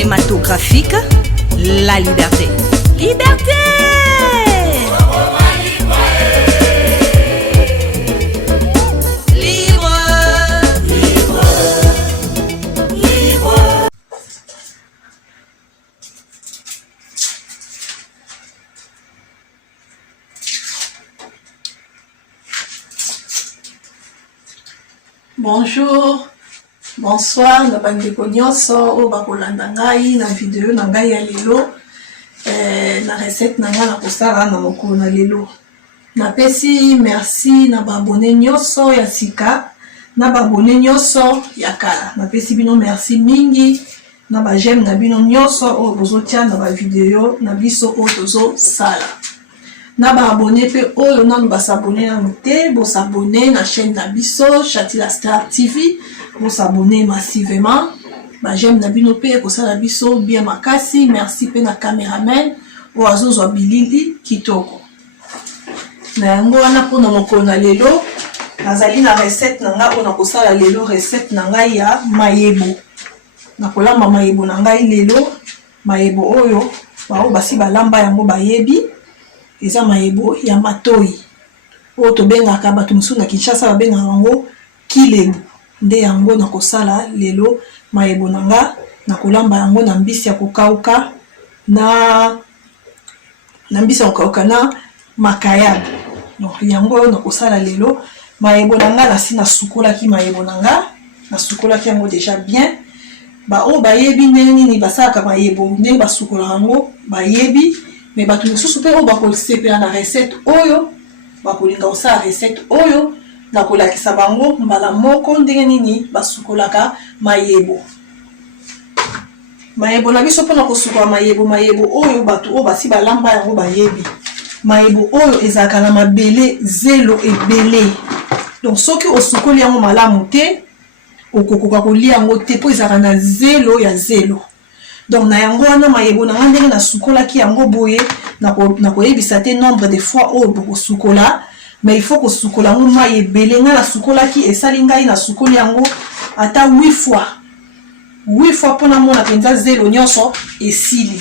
cinématographique, la liberté. Liberté! Bonjour, bonsoir, na bandeko nyonso o bakolanda ngai na video na ngai ya lelo na recette na ngai na kosala na mokolo na lelo. Napesi merci na babone nyonso ya sika na babone nyonso ya kala. Napesi bino merci mingi na ba j'aime na bino nyonso o bozotia na ba video na biso o tozo sala. Na ba abonné pe oyo nanu ba s'abonner na te, bo s'abonner na chaîne na biso Chatila Star TV, bo s'abonner massivement. Ba j'aime na bino pe ko sala biso bien makasi, merci pe na cameraman o azozo bilili kitoko. Na yango wana pona mokolo na lelo, nazali na recette na nga pona ko sala lelo recette na nga ya mayebo. Na kolamba mayebo na nga lelo, mayebo oyo ba o basi balamba yango bayebi. Eza mayebo ya matoi o to bengaka bato mosusu na Kinshasa babengaka yango kilebu. Nde yango na kosala lelo mayebo na nga na kolamba yango na mbisi ya kokauka na mbisi ya kokauka na makayab. Donc yango na kosala lelo mayebo na nga nasi na sukolaki mayebo na nga na sukolaki yango déjà bien. Ba o bayebi ndenge nini basalaka mayebo ndenge basukola yango bayebi. Mais bato mosusu pe o bakosepela na recette oyo bakolinga kosala recette oyo na kolakisa bango mbala moko ndenge nini basukolaka mayebo. Mayebo na biso mpona kosukola mayebo oyo bato oyo basi balamba yango bayebi. Mayebo oyo ezalaka na mabele zelo ebele. Donc soki osukoli yango malamu te okokoka kolia yango te po ezalaka na zelo ya zelo. Donc na yango wana mayebo na ndenge na sukolaki yango boye na koyebisa te nombre de fois oyo bokosukola, mais il faut kosukola yango mai ebele. Nga na sukolaki esali ngai na sukoli yango ata 8 fois mpona mona penza zelo nyonso esili.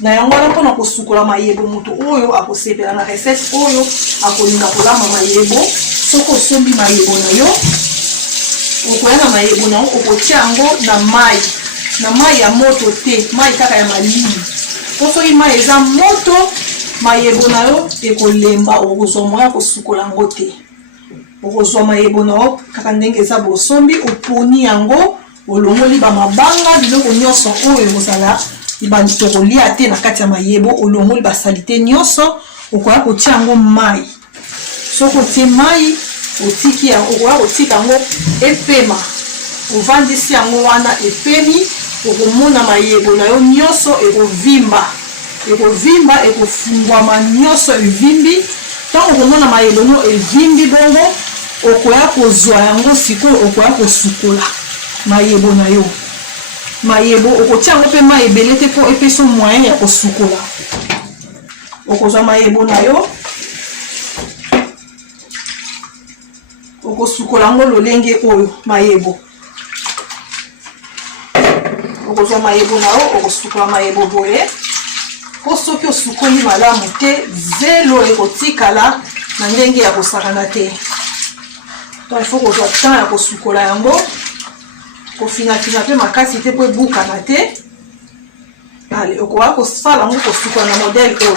Na yango wana mpona kosukola mayebo moto oyo akosepela na recette oyo akolinga kolamba mayebo, soko osombi mayebo na yo okoya na mayebo na yo okotia yango na mai ya moto te, mai kaka ya malili. Soki mai eza moto mayebo na yo ekolemba okozwa moya kosukola yango te. Okozwa mayebo na yo kaka ndenge eza bosombi oponi yango olongoli bamabanga biloko nyonso oyo ekozala ibandi tokolia te na kati ya mayebo olongoli basalite nyonso okoya kotia yango mai. Soki otie mai otiki yango okoya kotika yango epema ovandisi yango wana epemi okomona mayebo na yo nyonso ekovimba ekofungwama nyonso evimbi. Tango okomona mayebo no evimbi bongo okoya kozwa yango sikoyo okoya kosukola mayebo na yo. Mayebo okotia yango pe mai ebele te po epeso moyen ya kosukola. Okozwa mayebo na yo okosukola yango lolenge oyo mayebo. Okozwa mayebo na yo okosukola mayebo boye po soki osukoli malamu te zelo ekotikala na ndenge ya kosakana te. Donc il faut kozwa temps ya kosukola yango kofinafina pe makasi te po ebukana te. Ale okoya kosala yango kosukola na modele oyo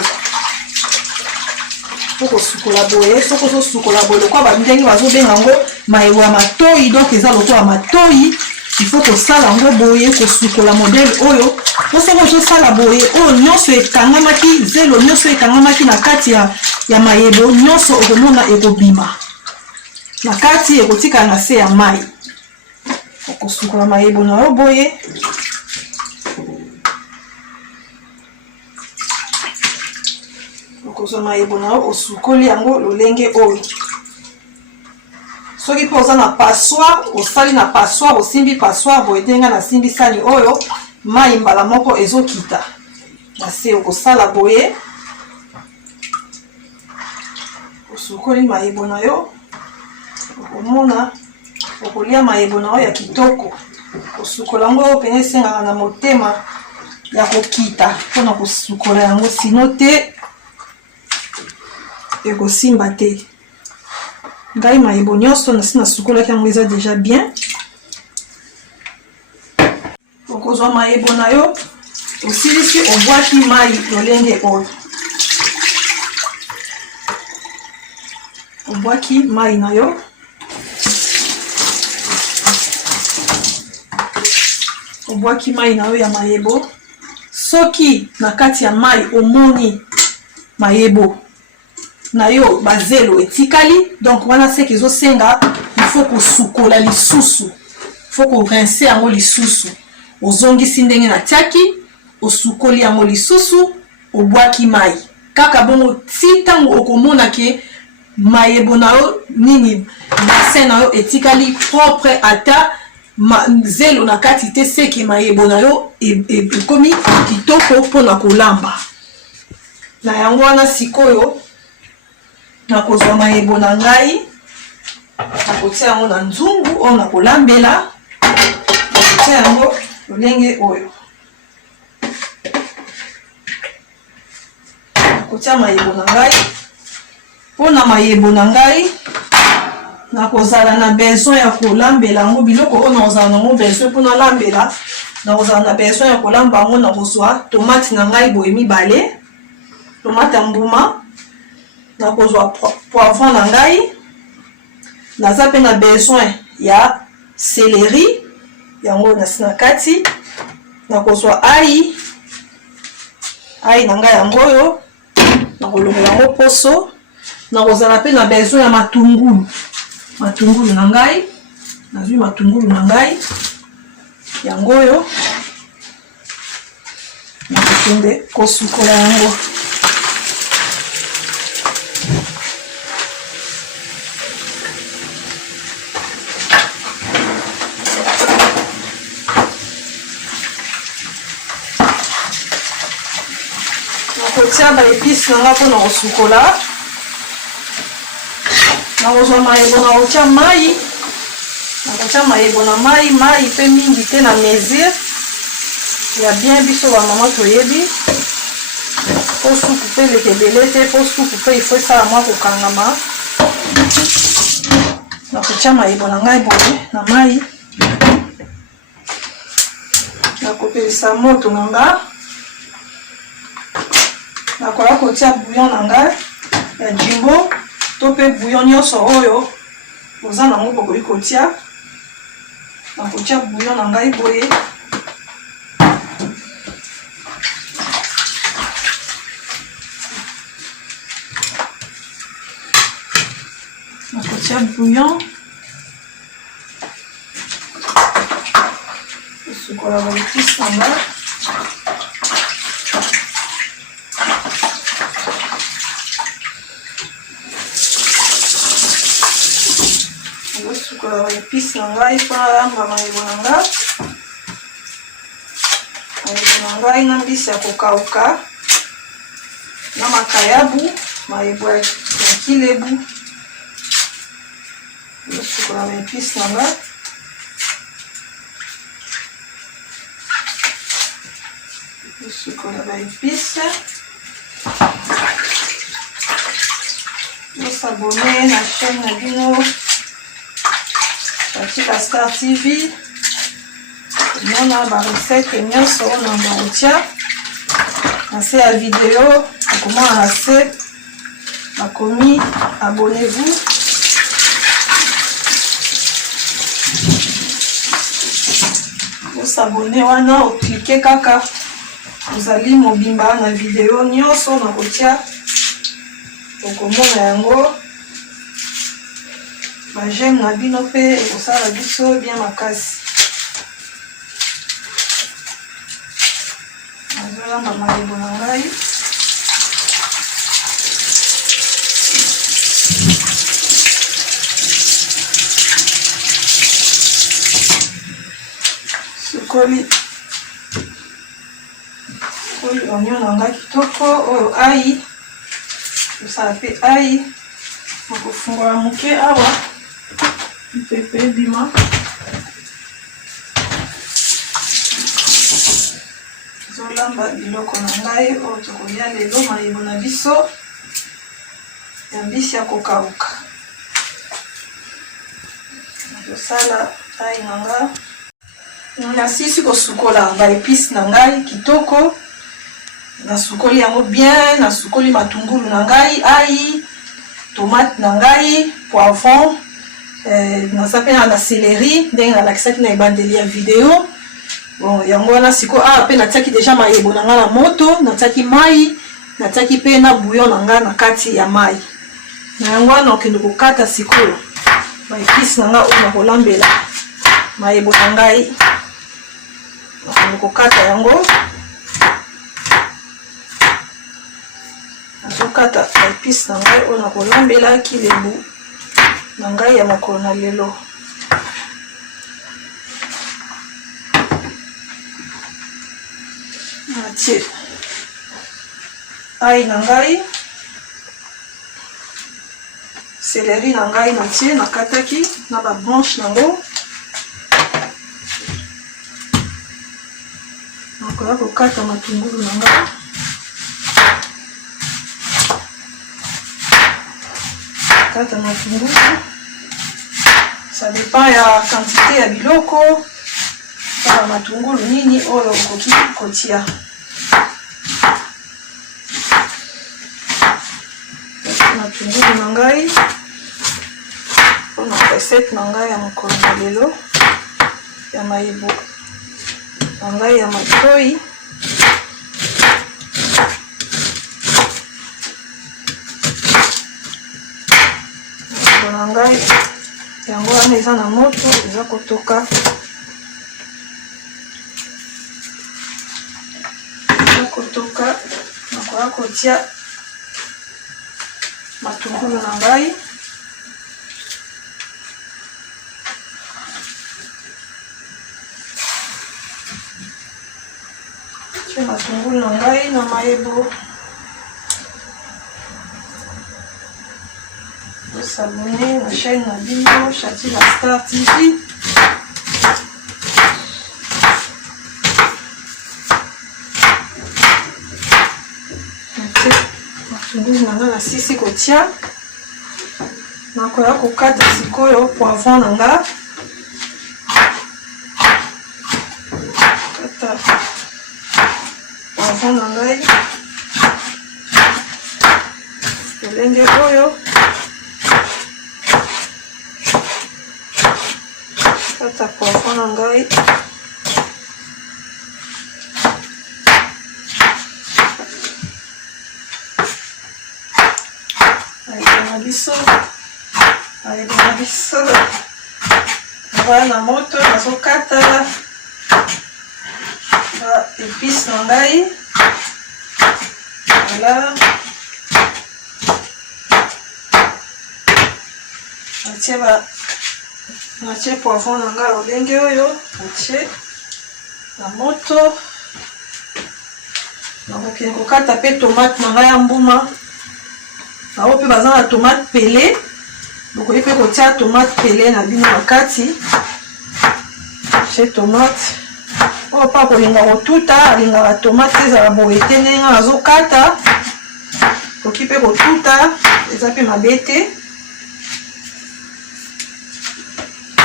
po kosukola boye. Soki ozosukola boye lokwa bandenge bazobenga yango mayebo ya matoi, donc eza lokola matoi. Il faut kosala yango boye kosukola modele oyo po soki ozosala boye oyo nyonso ekangamaki zelo nyonso ekangamaki na kati ya mayebo nyonso okomona ekobima na kati ekotikala na se ya mai. Okosukola mayebo na yo boye okozwa mayebo na yo osukoli yango lolenge oyo. Soki po oza na passoire osali na passoire osimbi passoire boye ndenga na simbi sani oyo mai mbala moko ezokita na se okosala boye osukoli mayebo na yo okomona okolia mayebo na yo ya kitoko. Osukola ngo pene senga na motema ya kokita mpona kosukola yango, sino te ekosimba te. Ngai mayebo nyonso nasi nasukolaki yango eza déjà bien. Okozwa mayebo na yo osilisi obwaki mai lolenge oyo. Obwaki mai na yo. Obwaki mai na yo ya mayebo. Soki na kati ya mai omoni mayebo na yo bazelo etikali, donc wana seki ezosenga il faut kosukola lisusu, faut korince yango lisusu. Ozongisi ndenge na tiaki, osukoli yango lisusu, obwaki mai. Kaka bongo ti ntango okomona ke mayebo na yo nini bassin na yo etikali propre, ata zelo na kati te, seki mayebo na yo ekomi kitoko mpona kolamba. Na yango wana sikoyo nakozwa mayebo na ngai, nakotia yango na nzungu oyo nakolambela, nakotia yango lolenge oyo. Nakotia mayebo na ngai. Mpona mayebo na ngai nakozala na besoin ya kolambela yango biloko oyo nakozala nango besoin mpona lambela. Nakozala na besoin ya kolamba yango, nakozwa tomate na ngai boye mibale, tomate ya mbuma, nakozwa poivron na ngai, naza pe na besoin ya céleri yango nasi na kati, nakozwa ai na ngai yango oyo nakolongela yango poso, nakozala pe na besoin ya matungulu na ngai, nazwi matungulu na ngai yango oyo nakokende kosukola yango. Nakotia ba épices na nga mpona kosukola. Nakozwa mayebo nakotia mai, nakotia mayebo na mai pe mingi te na mesure ya bien biso ba mama toyebi. Po supu pe lekebele te, po supu pe ifo esala mwa kokangama. Nakotia mayebo na ngai boye na mai, nakopelisa moto na nga. Nakola kotia bouillon na ngai ya jimbo to pe bouillon nyonso oyo oza nango bokoki kotia. Nakotia bouillon na ngai boye. Nakotia bouillon. Osukola ba épices na ngai. Osukola ba épices na ngai mpona lamba mayebo na ngai. Mayebo na ngai na mbisi ya kokauka na makayabu, mayebo ya kilebu. Osukola ba épices na ngai. Osukola ba épices. Osabone na chaîne na bino Katika Star TV. Mona ba recette nyonso na marotia. Nase ya vidéo, comment nase bakomi abonnez-vous. Osabone wana oklike kaka ozali mobimba na vidéo nyonso na kotia okomona yango. Ba j'aime na bino pe ekosala biso bien makasi. Nazolamba mayebo na ngai. Sukoli oignon na ngai kitoko oyo ai. Osala pe ai. Nakofungola moke awa. Pepe bima. kolamba biloko na ngai oyo tokolia lelo mayebo na biso ya mbisi ya kokauka. Nakosala ai na nga. Nasisi kosukola ba épice na ngai kitoko. Nasukoli yango bien, nasukoli matungulu na ngai, ai, tomate na ngai, poivron, nasape na céleri, ndenge nalakisaki na ebandeli ya video. Bon, yango wana siko pe natiaki deja mayebo na nga na moto, natiaki mai, natiaki pe na bouillon na nga na kati ya mai. Na yango wana okende kokata sikoyo ba épice na nga oyo nakolambela mayebo na ngai. Okende kokata yango. Nazokata ba épice na ngai oyo nakolambela kilembu na ngai ya mokolo na lelo. Natie ai na ngai, céleri na ngai natie nakataki na ba branche nango. Nakoya kokata matungulu na ngai. Kata matungulu. Ça dépend ya quantité ya biloko. Kata matungulu nini oyo okoki kotia. Matungulu na ngai. Pona recette na ngai ya mokolo na lelo ya mayebo na ngai ya matoi. Na ngai yango wana eza na moto eza kotoka. Nakoya kotia matungulu na ngai. Tia matungulu na ngai na mayebo. S'abonner à la chaîne Nabino, Chati la Star TV. Matungulu nanga na sisi kotia. Nakoya kokata sikoyo poivron nanga. Kata poivron nanga. Lenge oyo. Kata poivron na ngai. Mayebo na biso. Nakoya na moto nazokata ba épice na ngai. Voilà. Natie poivron na ngai lolenge oyo, natie na moto. Nakokende kokata pe tomate na ngai ya mbuma. Bao pe baza na tomate pelé. Bokoki pe kotia tomate pelé na bino na kati. Che tomate. Oyo pa kolinga kotuta, alingaka tomate ezala boye te ndenge nazokata. Bokoki pe kotuta, eza pe mabe te.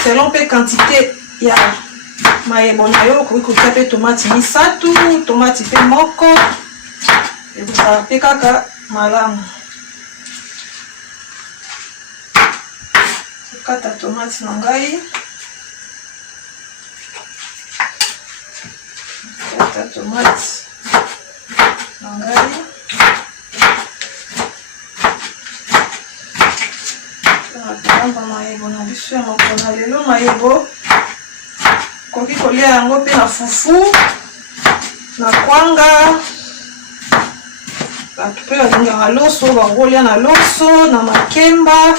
Selon pe quantité ya mayebo na yo okoki kotia pe tomate misatu, tomate pe moko. Ekozala pe kaka malamu. Kata tomate na ngai. Kata tomate na ngai. Nakolamba mayebo na biso ya mokolo na lelo. Mayebo okoki kolia yango pe na fufu, na kwanga. Bato pe balingaka loso bakolia na loso, na makemba.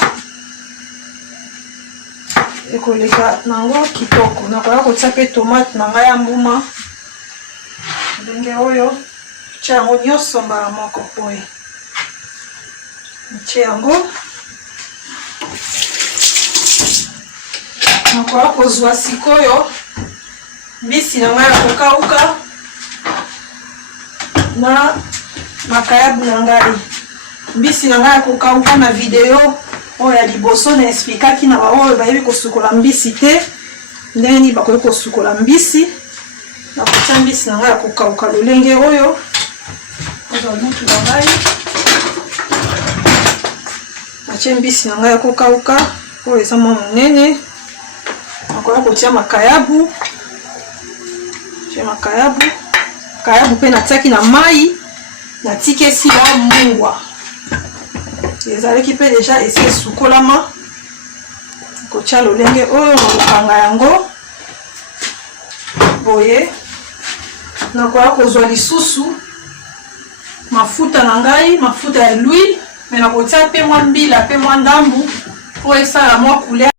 Ekoleka nango kitoko. Nakoya kotia pe tomate na ngai ya mbuma. Ndenge oyo tia yango nyonso mbala moko boye. Tia yango. Nakoya kozwa sikoyo mbisi na ngai ya kokauka. na makayabu na ngai. Mbisi na ngai kokauka na video oyo ya liboso na expliquaki na baoyo bayebi kosukola mbisi te ndeni bakoki kosukola mbisi. Na kotia mbisi na ngai kokauka lolenge oyo ozo lutu na ngai. Natie mbisi na ngai kokauka oyo eza mwa monene. Nakoya kotia makayabu. Tia makayabu. Kayabu pe natiaki na mai na tikesi ya mungwa. Ezalaki pe deja esi esukolama. Kotia lolenge oyo na kokanga yango. Boye nakoya kozwa lisusu mafuta na ngai, mafuta ya l'huile, mais nakotia pe mwa mbila pe mwa ndambu po esala mwa couleur.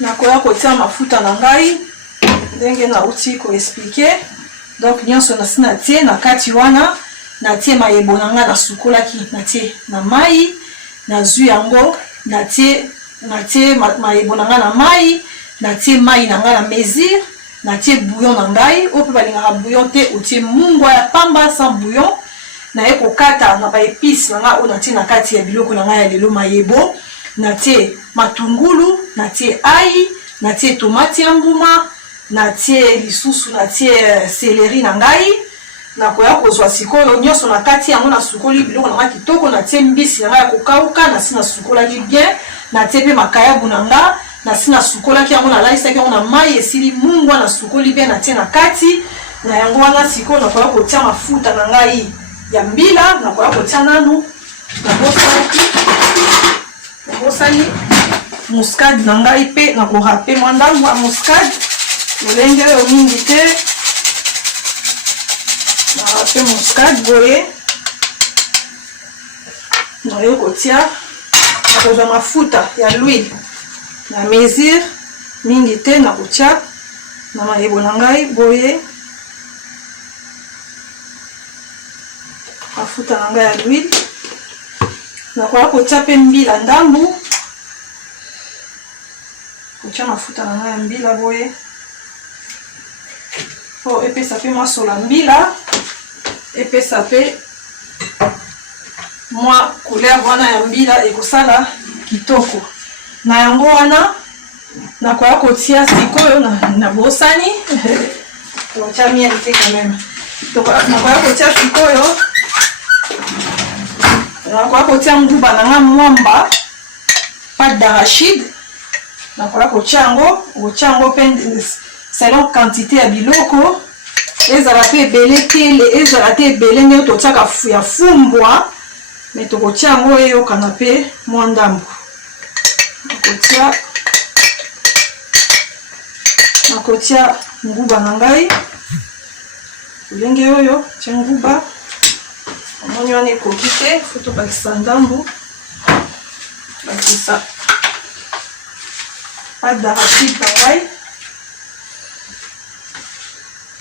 Nakoya kotia mafuta na ngai ndenge na uti ko expliquer. Donc nyonso nasi natie na kati wana natie mayebo na nga na sukolaki natie na mai na zwi yango natie mayebo na nga na mai natie mai na nga na mesure natie bouillon na ngai oyo pe balingaka bouillon te otie mungwa ya pamba sans bouillon na ye kokata na ba épices na nga oyo natie na kati ya biloko na nga ya lelo mayebo natie matungulu natie ai natie tomate ya mbuma natie lisusu natie céleri na ngai nakoya kozwa sikoyo nyonso na kati yango na sukoli biloko na nga kitoko natie mbisi na nga ya kokauka nasi na sukolaki bien natie pe makayabu na nga nasi na sukolaki yango na laisaki yango na mai esili mungwa na sukoli bien natie na kati na yango wana sikoyo nakoya kotia mafuta na ngai ya mbila nakoya kotia nanu nabosani muscade na ngai pe nakorape mwa ndambu ya muscade lolenge oyo mingi te narape muscade boye naye kotia nakozwa mafuta ya l'huile na mesure mingi te nakotia na mayebo na ngai boye mafuta na ngai ya l'huile nakoya kotia pe mbila ndambu kotia mafuta na ngai ya mbila boye po epesa pe mwa sola mbila epesa pe mwa couleur wana ya mbila ekosala kitoko na yango wana nakoya kotia sikoyo na bosani totia miel te quand même nakoya kotia sikoyo nakoya kotia nguba na nga mwamba pâte d'arachide nakoya kotia yango okotia yango pe selon quantité ya biloko ezala pe ebele te ezala te ebele nde totiaka ya fumbwa me tokotia yango eyokana pe mwa ndambu nakotia nguba na ngai lolenge oyo tia nguba omoni wana ekoki te fo tobakisa ndambu bakisa pâte d'arachide na ngai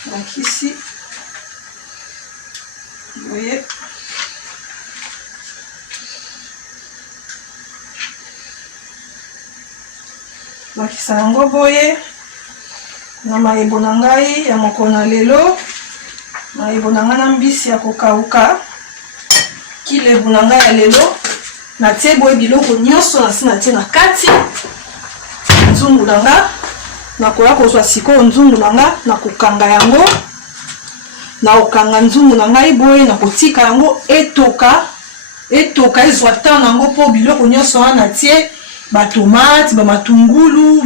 bakisi boye bakisa yango boye na mayebo na ngai ya mokolo na lelo mayebo na ngai na mbisi ya kokauka kilebu na ngai ya lelo natie boye biloko nyonso nasi natie na kati nzungu na nga nakoya kozwa sikoyo nzungu na nga na kokanga yango na okanga nzungu na ngai boye na kotika yango etoka ezwa temps nango po biloko nyonso wana natie ba tomate ba matungulu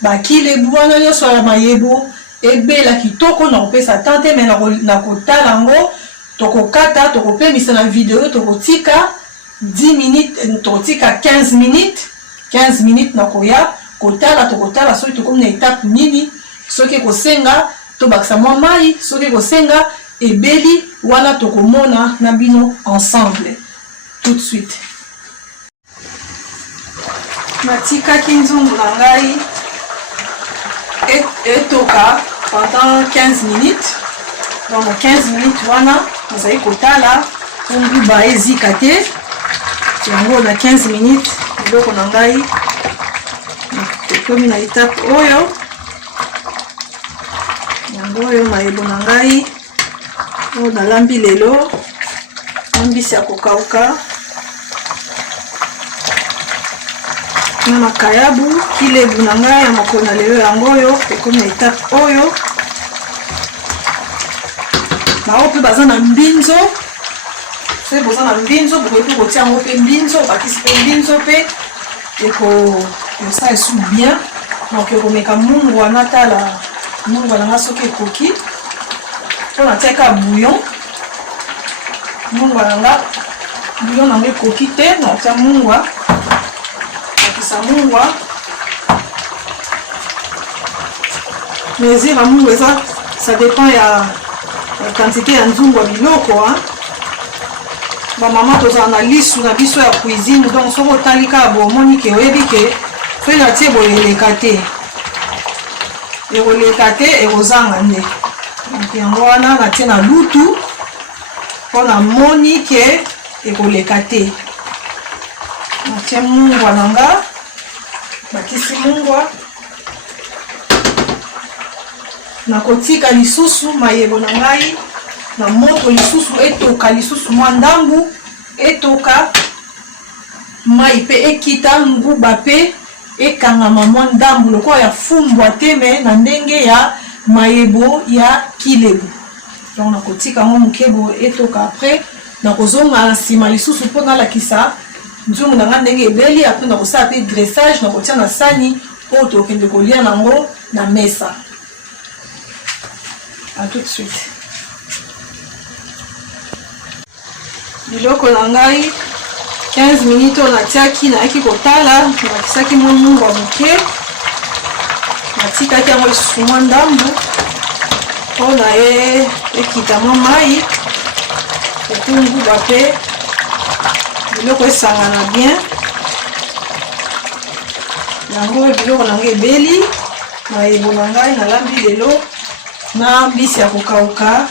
ba kilebu wana nyonso ya mayebo ebela kitoko na kopesa temps te me na kotala yango tokokata tokopemisa na video tokotika 10 minutes tokotika 15 minutes na koya tokotala soki tokomi na étape nini soki kosenga tobakisa mwa mai soki kosenga ebeli wana tokomona na bino ensemble tout de suite. Natikaki nzungu na ngai etoka pendant 15 minutes. Donc 15 minutes wana nazali kotala nguba ezika te yango na 15 minutes biloko na ngai tokomi na étape oyo yango oyo mayebo na ngai oyo nalambi lelo na mbisi ya kokauka na makayabu kilebu na ngai ya mokolo na lelo yango oyo ekomi etape oyo bao mpe baza na mbinzo soki boza na mbinzo bokoki kotia yango mpe mbinzo bakisi mpe mbinzo mpe ekosala esu bien donc ekomeka mungu wana tala mungu wana nga soki ekoki mpo natiaka bouillon mungu wana nga bouillon nango ekoki te natia mungwa nakisa mungwa mesure ya mungu eza ça dépend ya quantité ya nzungu ya biloko bamama tozala na lisu na biso ya cuisine donc soki otali kaka bomoni ke oyebi ke soki natie boye eleka te ekoleka te ekozanga nde yango wana natie na lutu mpo namoni ke ekoleka te natie mungwa na nga bakisi mungwa nakotika lisusu mayebo na ngai na moto lisusu etoka lisusu mwa ndambu etoka mai pe ekita nguba pe ekangama mwa ndambu lokola ya fumbwa te me na ndenge ya mayebo ya kilebu donc nakotika ngo mokebo etoka après nakozonga na nsima lisusu mpo nalakisa nzungu na nga ndenge ebeli apres nakosala pe dressage nakotia na sani oyo tokende kolia nango na mesa. À tout de suite. Biloko na ngai 15 minutes on atiaki nayaki kotala nakisaki mwa mungu ya moke natikaki yango lisusu mwa ndambu mpo na ye ekita mwa mai etunguba mpe biloko esangana bien yango biloko na ngai ebeli mayebo na ngai nalambi lelo na mbisi ya kokauka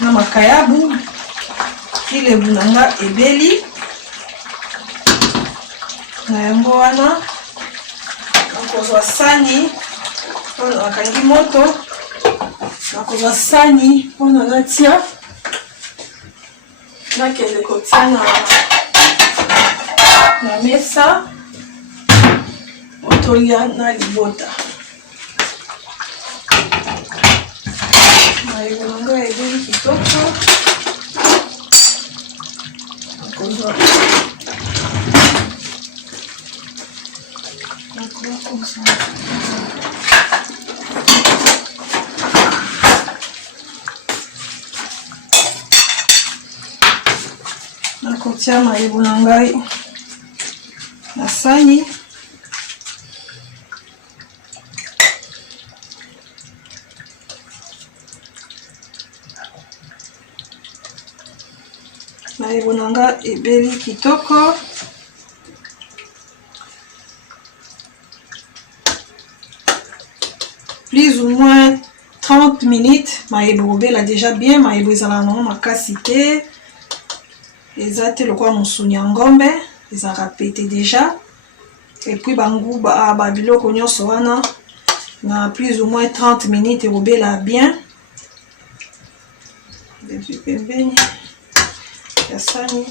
na makayabu kilebu na nga ebeli na yango wana nakozwa sani mpona nakangi moto nakozwa sani mpona natia nakende kotia na mesa otolia na libota mayebo na nga ebeli kitoko nakozwa comme ça. Nakotia mayebo na ngai na sani mayebo na nga ebeli kitoko plus ou moins 30 minutes mayebo obela déjà bien mayebo ezala nango makasi te eza te lokola mosuni ya ngombe ezalaka pete déjà et puis banguba babiloko nyonso wana na plus ou moins 30 minutes ekobela bien depuis pembeni ya sani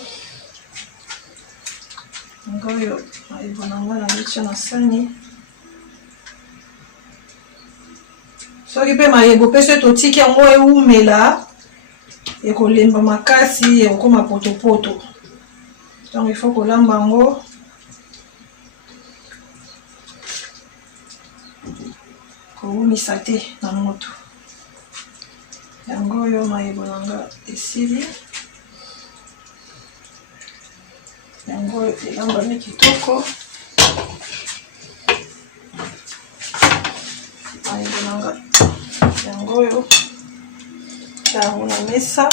ngoyo mayebo nango nabitia na sani soki mpe mayebo mpe soki totiki yango eumela ekolemba makasi ekokoma potopoto donc il faut kolamba yango koumisa te na moto yango oyo mayebo nanga esili yango elambami kitoko mayebo nanga yango oyo yango na mesa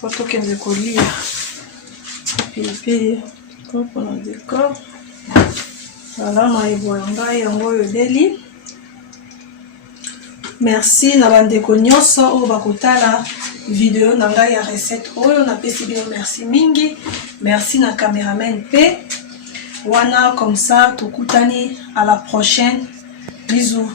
po tokende kolia pilipili kopo na décor voilà mayebo na ngai yango oyo ebeli. Merci na bandeko nyonso oyo bakotala video na ngai ya recette oyo napesi bino merci mingi. Merci na cameraman pe wana comme ça tokutani à la prochaine. Bisous.